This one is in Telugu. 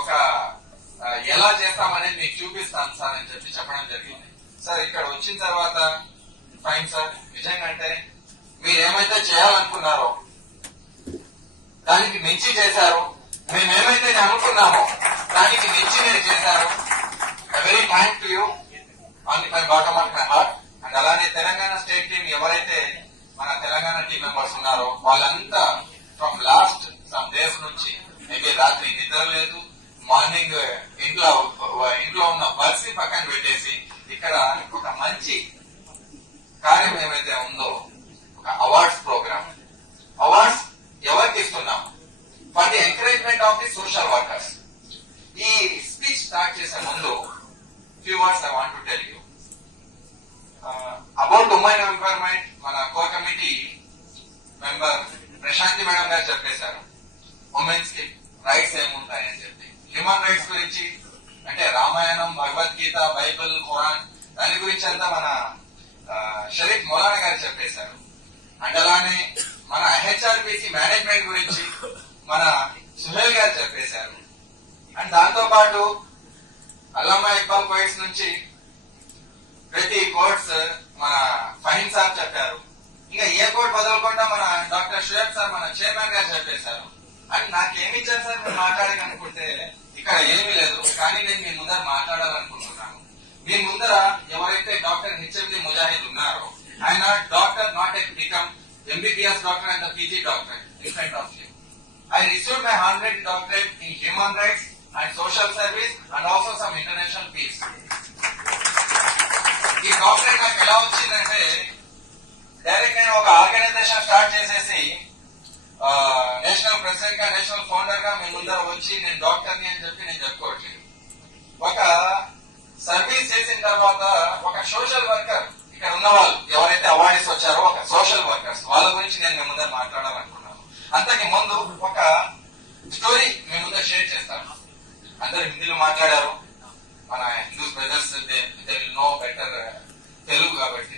ఒక ఎలా చేస్తామనేది మీకు చూపిస్తాను సార్ అని చెప్పడం జరిగింది. సార్ ఇక్కడ వచ్చిన తర్వాత ఫైన్ సార్, నిజంగా అంటే మీరు ఏమైతే చేయాలనుకున్నారో దానికి మించి చేశారు, మేమేమైతే అనుకున్నామో దానికి మించి మీరు చేశారు. Very thank to you on my bottom of my heart. And అలానే తెలంగాణ స్టేట్ టీం ఎవరైతే మన తెలంగాణ టీం మెంబర్స్ ఉన్నారో వాళ్ళంతా ఫ్రమ్ లాస్ట్ సమ్ డేస్ నుంచి మేబీ రాత్రి నిద్ర లేదు, మార్నింగ్ ఇంట్లో ఉన్న వర్క్స్ పక్కన పెట్టేసి ఇక్కడ ఒక మంచి కార్యం ఏమైతే ఉందో ఒక అవార్డ్స్ ప్రోగ్రామ్. అవార్డ్స్ ఎవరికి ఇస్తున్నాం? For the encouragement of the social workers. ఈ స్పీచ్ స్టార్ట్ చేసే ముందు few words I want to tell you about women empowerment. మన core committee member Prashanti madam గారు చెప్పేశారు ఉమెన్స్ కి రైట్స్ ఏముంటాయని చెప్పి. హ్యూమన్ రైట్స్ గురించి అంటే రామాయణం, భగవద్గీత, బైబిల్, ఖురాన్ దాని గురించి అంతా మన షరీఫ్ మౌలానా గారు చెప్పేశారు. అండ్ అలానే మన హెచ్ఆర్బిసి మేనేజ్మెంట్ గురించి మన సుహేల్ గారు చెప్పేశారు. అండ్ దాంతో పాటు అల్లమా ఇక్బాల్ కోయిట్స్ నుంచి ప్రతి కోర్ట్స్ మన ఫహీం సార్ చెప్పారు. ఇంకా ఏ కోర్ట్ వదలకుండా మన డాక్టర్ షుయబ్ సార్ మన చైర్మన్ గారు చెప్పేశారు. అండ్ నాకేమి ఇచ్చారు సార్ మీరు మాట్లాడి అనుకుంటే ఇక్కడ ఏమీ లేదు, కానీ నేను మీ ముందర మాట్లాడాలనుకుంటున్నాను. మీ ముందర ఎవరైతే డాక్టర్ హెచ్ఎండి ముజాహిద్ ఉన్నారో ఆయన doctor not a become MBBS doctor and the PG doctor in front of you. I received my honorary doctorate in human rights and social service and also some international peace. ఈ డాక్టరేట్ నాకు ఎలా వచ్చిందంటే డైరెక్ట్ నేను ఒక ఆర్గనైజేషన్ స్టార్ట్ చేసేసి నేషనల్ ప్రెసిడెంట్ గా, నేషనల్ ఫౌండర్ గా మీ ముందర వచ్చి నేను డాక్టర్ని అని చెప్పి నేను చెప్పుకోవట్లేదు. ఒక సర్వీస్ చేసిన తర్వాత ఒక సోషల్ వర్కర్ ఇక్కడ ఉన్న వాళ్ళు ఎవరైతే అవార్డ్స్ వచ్చారో ఒక సోషల్ వర్కర్స్ వాళ్ళ గురించి నేను మీ ముందర మాట్లాడాలనుకున్నాను. అంతకు ముందు ఒక స్టోరీ మీ ముందర షేర్ చేస్తాను. అందరూ హిందీలో మాట్లాడారు, మన Hindu brothers they will know better Telugu కాబట్టి